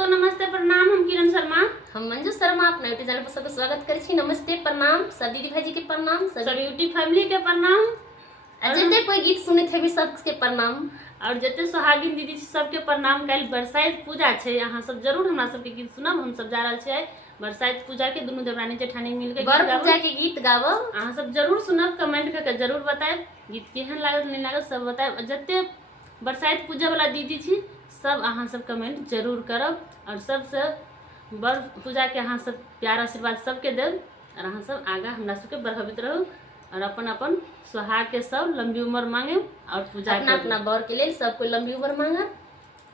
दोस्तों नमस्ते प्रणाम। हम किरण शर्मा, हम मंजू शर्मा अपना यूट्यूब चैनल पर सबके स्वागत करै छी। नमस्ते प्रणाम सब दीदी भाई जी के प्रणाम, सब यूट्यूब फैमिली के प्रणाम। जते कोई गीत सुनैत हेबी सबके प्रणाम और जते सोहागिन दीदी सबके प्रणाम। कल बरसाइत पूजा छै, अहाँ सब जरूर हमरा सबके गीत सुनब। हम सब जा रहल छियै बरसाइत पूजा के, दुनू देवरानी जेठानी मिलके बर पूजा के गीत गावब। अहाँ सब जरूर सुनब, कमेंट करके जरूर बताएब गीत केहन लागल नहीं लागल सब बताएब। जते बरसाइत पूजा वाला दीदी छी सब अहाँ सब कमेंट जरूर करब और सबसे बड़ पूजा के अहाँ सब प्यार आशीर्वाद सबके देव और अहाँ सब आगा हमरा सबके बढ़ाबैत रहू और अपन अपन सोहाग के सब लंबी उम्र मांगे और पूजा अपना अपना बर के लिए सब कोई लंबी उम्र मांगा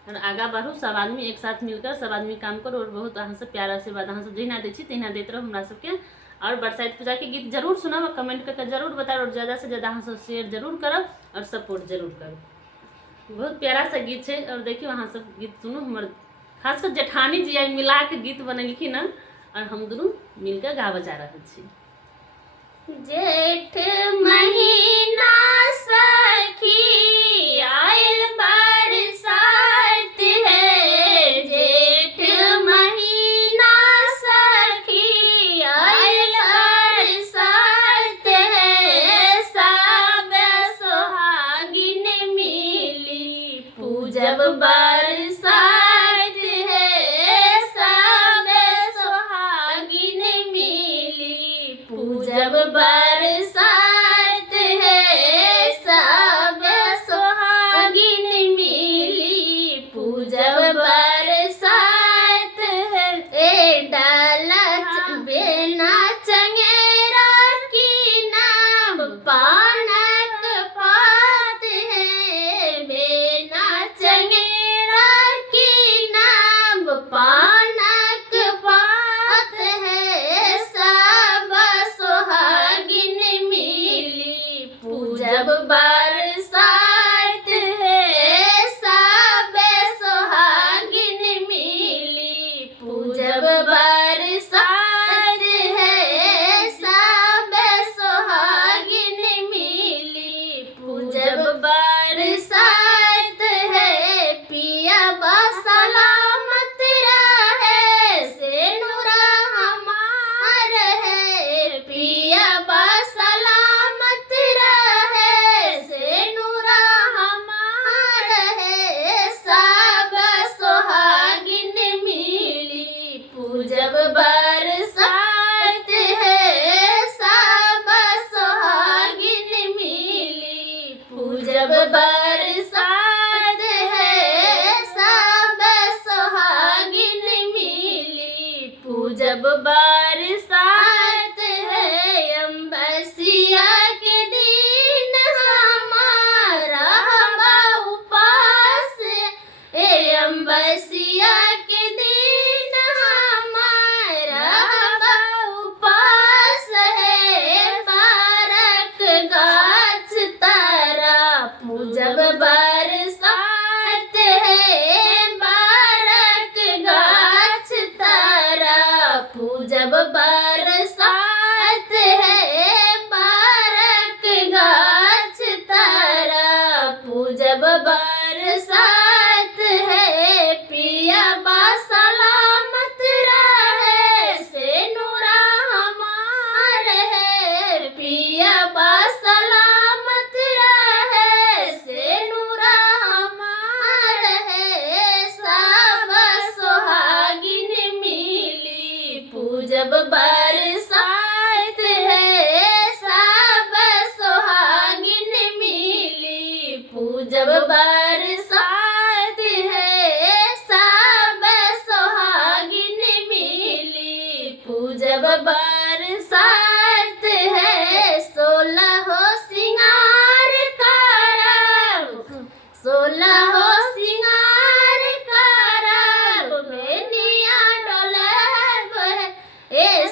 और आगा बढ़ू। सब आदमी एक साथ मिलकर सब आदमी काम करो और बहुत अहाँ सब प्यार आशीर्वाद अहाँ सब जहिना दै छी तहिना दैत रहू हमरा सबके। और बरसाइत पूजा के गीत जरूर सुनब और कमेंट करके जरूर बताएब और ज़्यादा से ज़्यादा अहाँ सब शेयर जरूर करब और सपोर्ट जरूर करब। बहुत प्यारा सा गीत है और देखियो अहाँ सब गीत सुनू। हमर खासकर जेठानी जी आई मिला के गीत बनलखिन हँ और हम दुनू मिलकर गाबऽ जा रहल छी। जेठ महीना सखी आयल बरसात है, जेठ महीना सखी आयल बरसात है, सब सोहागिन मिली पूजब बरसात है, सब सोहागिन मिली पूजब बरसात है, सब सोहागिन मिली पूजब बरसात है। ए डाला बेना चंगेरा की नाम पानक पात है, बेना चंगेरा की नाम पानक पात है, सब सोहागिन मिली पूजब बरसात है, सब सोहागिन मिली पूजब बरसात है, सब सोहागिन मिली पूजब बरसात है। पिया सलामत रहे से नूरा हमार है, पिया सलामत रहे से नूरा हमार है, सब सोहागिन मिली पूजब बरसात है, सब सोहागिन मिली पूजब बरसात है, सब सोहागिन मिली पूजब बरसात है। अम्बसिया के दिन हमारा उपास, ए अम्बसिया के दिन हमारा उपास है, बारक गाछ तारा पूजब बरसात है, बारक गाछ तारा पूजब बरसात है, बारक गाछ तारा पूजब बरसात है। पिया सलामत रहे से नूरा हमार है, पिया सलामत रहे से नूरा हमार है, सब सोहागिन मिली पूजब बरसात है, सब सोहागिन मिली पूजब बरसात है, सब सोहागिन मिली पूजब बरसात है। 16 सिंगार करब, 16 सिंगार करब, बेनिया डोलब, ए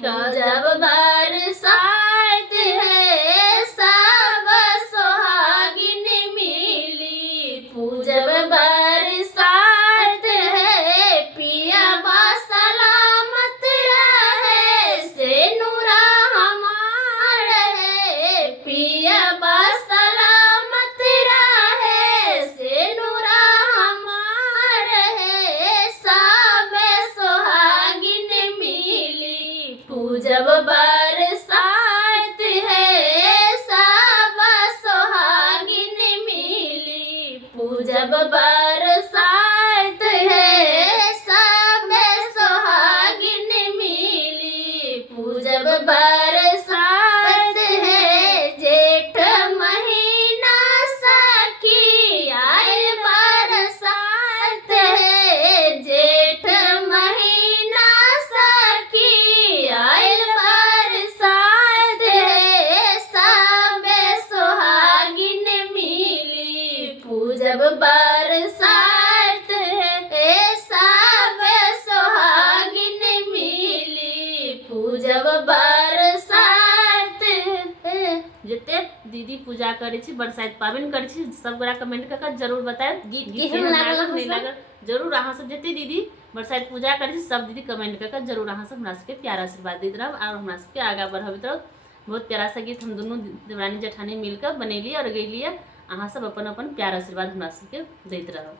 जब बरसात है सब सुहागिन मिली, पूजब बरसात है पिया बा सलामत रहे, से नूरा हमार है पिया बा सलामत रहे, से नूरा हमार है, सब सुहागिन मिली, पूजब बरसात है सब सुहागिन मिली, पूजब बरसात है सब सुहागिन मिली, पूजब बरसात है। जेठ महीना सखी आए बरसात है, जेठ महीना सखी आए बरसात है, सब सुहागिन मिली, पूजब बरसात है सब सुहागिन मिली, पूजब बरसात है। जते दीदी पूजा करे छी बरसाइत पाबनि करे छी सब गोरा कमेंट करके जरूर बताएब गीत गीत केहन लागल नहीं अहाँ लागल जरूर अहाँ सब जते दीदी बरसाइत पूजा करे छी सब दीदी कमेंट करके जरूर अहाँ सब हमरा सबके प्यार आशीर्वाद दैत रहब और हमरा सबके आगा बढ़ाबैत रहब। बहुत प्यारा सा गीत हम दोनों देवरानी जेठानी मिलकर बनेलिए और गैलिए। अहाँ सब अपन अपन प्यार आशीर्वाद हमरा सबके दैत रहब।